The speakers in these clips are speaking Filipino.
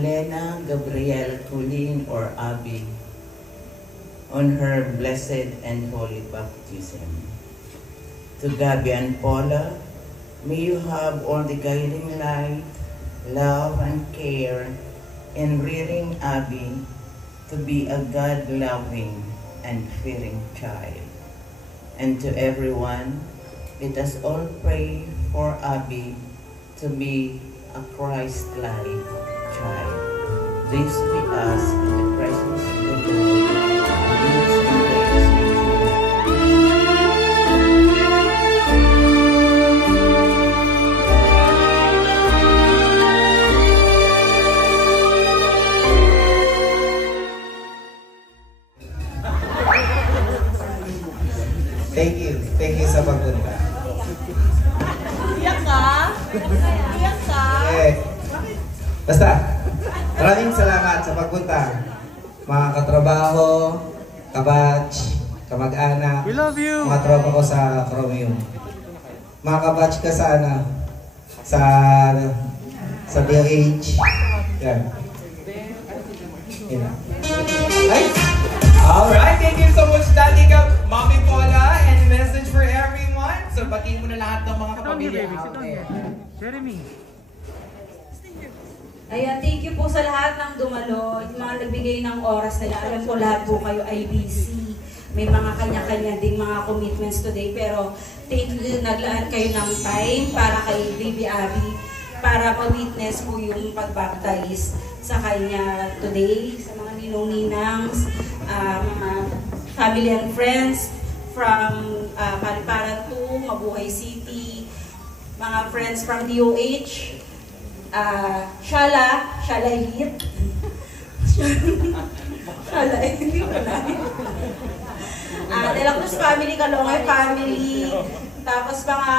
Alena Gabrielle Colleen or Abby on her blessed and holy baptism. To Gabby and Paula, may you have all the guiding light, love, and care in rearing Abby to be a God-loving and fearing child. And to everyone, let us all pray for Abby to be a Christ-like child. This we ask in the presence of the Lord. Thank you sa pagpunta. Iyak ka? Iyak ka? Basta, maraming salamat sa pagpunta. Mga katrabaho, kabatch, kamag-anak, we love you. mga tropa ko sa Chromium. Mga kabatch ka sana sa DOH. Yan. Yan. Ay! Alright, thank you so much, Daddy Gab, Mommy Paula, and message for everyone. So, batiin mo na lahat ng mga kapamilya out there. Jeremy. Ayan, thank you po sa lahat ng dumalo, yung mga nagbigay ng oras nila. Alam ko lahat po kayo ay busy. May mga kanya-kanya ding mga commitments today. Pero thank you, naglaan kayo ng time para kay Baby Abby para ma-witness po yung pag-baptize sa kanya today. Sa mga ninong-ninangs, mga family and friends from Paliparan 2, Mabuhay City, mga friends from DOH, Shalayit. Shalayit, hindi ko na. De La Cruz family, Kalongay family, tapos mga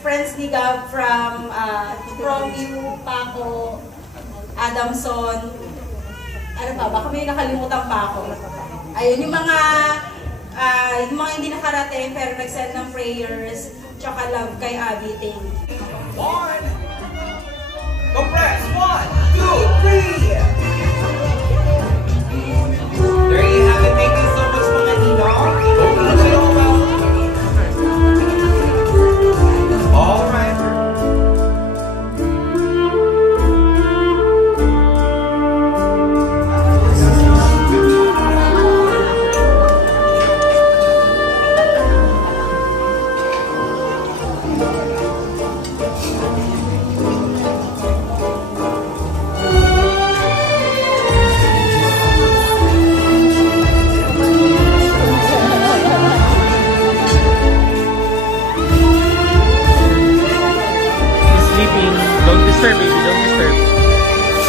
friends ni Gab from Romeo, Paco, Adamson, ano pa, baka may nakalimutan pa ako. Ayun, yung mga hindi nakarating pero nag-send ng prayers, tsaka love kay Abby, thank you. One! Compress! 1, 2, 3! There you have it. Thank you so much, mga ninong. Alright. Don't disturb, baby. Don't disturb.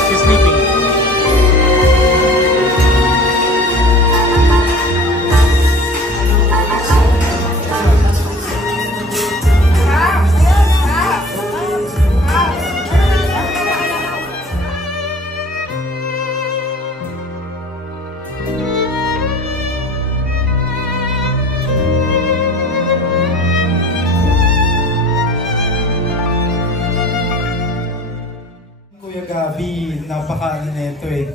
She's sleeping. Gabi, napakaano nito eh.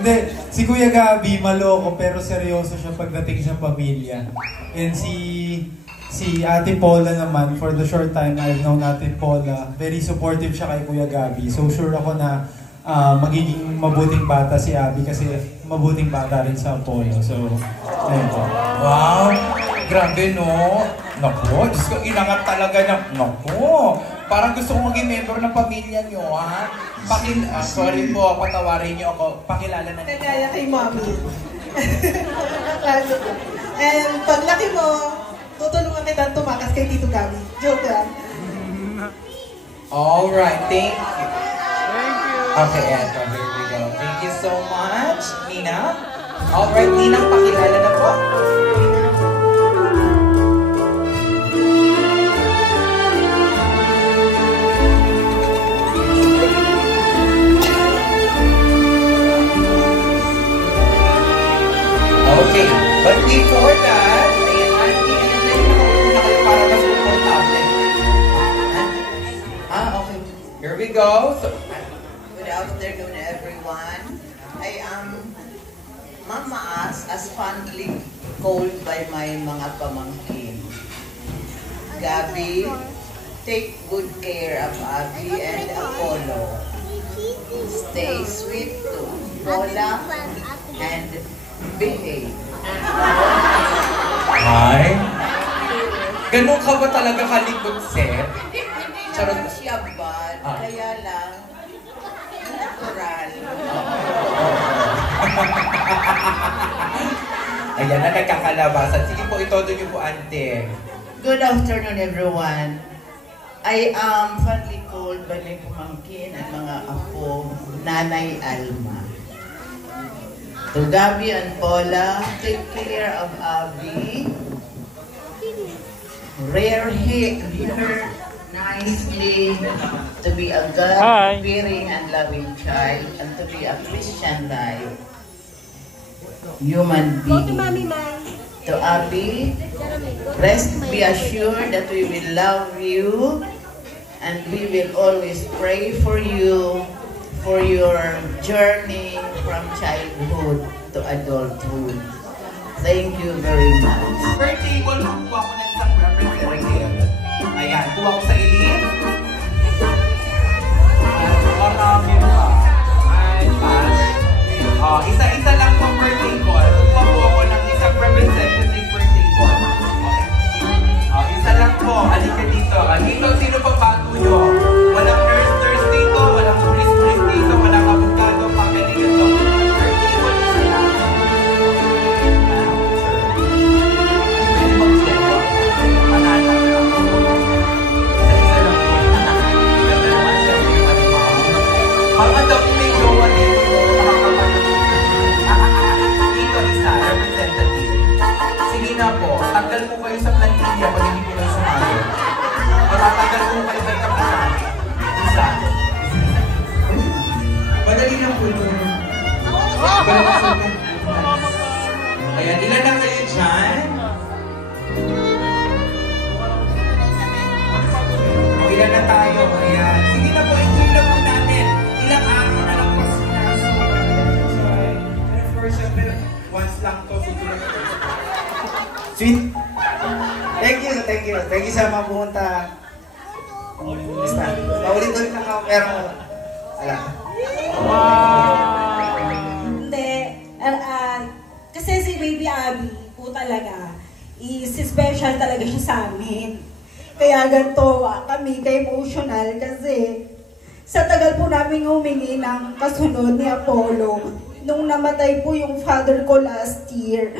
Hindi, si Kuya Gabi maloko pero seryoso siya pagdating sa pamilya. And si Ate Paula naman, for the short time I've known Ate Paula, very supportive siya kay Kuya Gabi. So sure ako na magiging mabuting bata si Abby kasi mabuting bata rin sa Apollo. So, ayun po. Wow! Grabe, no? Naku, Diyos ko, inangat talaga ng... Naku! Parang gusto kong maging member ng pamilya niyo, ha? Sorry po, patawarin niyo ako. Pakilala na niyo. Kagaya kay Mommy. And paglaki mo, tutulungan kita tumakas kay Tito Gabi. Joke lang. Alright, thank you. Thank you. Okay, eto, here we go. Thank you so much, Nina. Alright, Nina, pakilala na po. Okay, but before that, ayan, Auntie, ayan, na kayo para mas komportable. Okay. Here we go. So, afternoon, everyone. I am Mama as fondly called by my mga pamangkin. Gabby, take good care of Abby and Apollo. Stay sweet to Paula and behave. Ay? Ganun ka ba talaga kalikot, Seth? Charot siya bad, kaya lang natural. Ayan na, nagkakalabasan. Sige po, itodo niyo po, ante. Good afternoon, everyone. I am fondly called by my pamangkin at mga apo, Nanay Alma. To Gabby and Paula, take care of Abby. Rear her nicely to be a God-fearing and loving child and to be a Christian life. Human being. To Abby, rest be assured that we will love you and we will always pray for you for your journey from childhood to adulthood. Thank you very much. Per table, kuha ko ng isang representative. Ayan, kuha ko sa elite. Marami pa. Ay, pass. Isa-isa lang po per table. Kuha po ako ng isang representative per table. Okay. Isa lang po. Halika dito. Dito, sino pa bago nyo? Walang nurse dito, walang police dito, walang abogado, pakili dito. Per table, isa lang. Pwede mag-jowa. Mananang lang. Isa-isa lang po. Ganda naman siya. Mga dami may jowa dito. Dito isa, representative. Sige na po, tanggal po kayo sa plantilla pag hindi po lang sumagot. Matatanggal po kayo sa kapitan. Isa. Madali lang po ito. Ayan, ilan na kayo dyan? O, ilan na tayo? Ayan. Sige na po, enjoy lang po natin. Ilang araw na lang po sinaso. And of course, syempre, once lang to, susunod na to. Sweet. Thank you. Thank you sa mga pumunta. Basta, paulit-ulit na ako, pero wala. Hindi. Kasi si Baby Abby po talaga is special talaga siya sa amin. Kaya ganito kami ka-emotional kasi sa tagal po namin humingi ng kasunod ni Apollo nung namatay po yung father ko last year.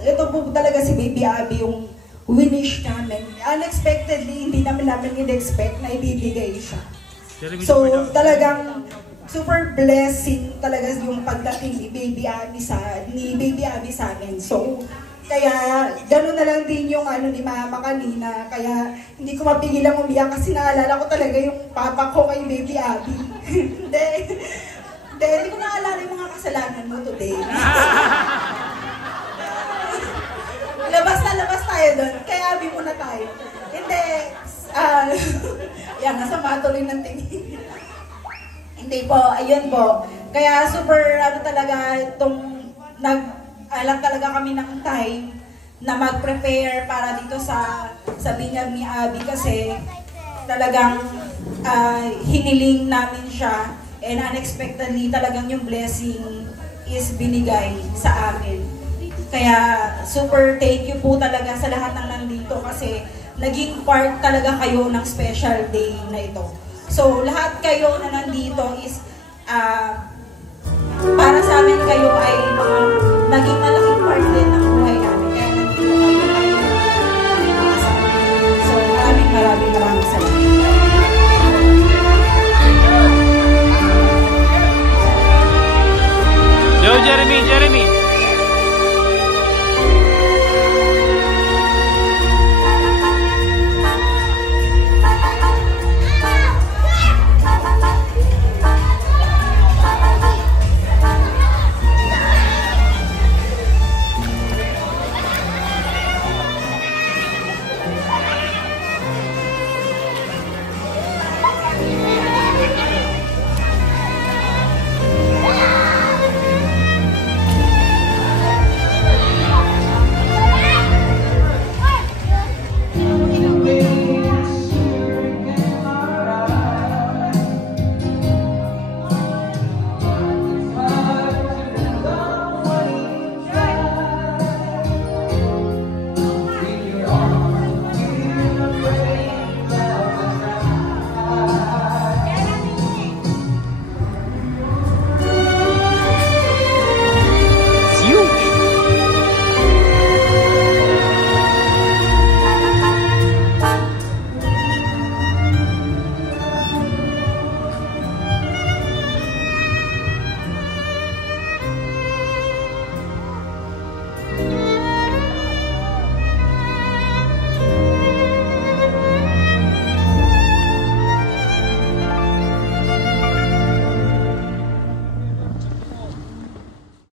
Ito po talaga si Baby Abby yung winish namin. Unexpectedly, hindi namin in-expect na ibibigay siya. So talagang super blessing talaga yung pagdating ni Baby Abby sa amin. So kaya gano'n na lang din yung ni Mama kanina. Kaya hindi ko mapigilang umiyak kasi naalala ko talaga yung papa ko kay Baby Abby. Hindi ko naalala yung mga kasalanan mo today. Labas tayo doon. Kaya Abby muna tayo. Hindi. Yan, nasama tuloy ng tingin. Hindi po, ayun po. Kaya super talaga itong nag-alak talaga kami ng time na mag-prepare para dito sa binyag ni Abby kasi talagang hiniling namin siya and unexpectedly talagang yung blessing is binigay sa amin. Kaya super thank you po talaga sa lahat ng nandito kasi naging part talaga kayo ng special day na ito. So lahat kayo na nandito is para sa amin kayo ay mga naging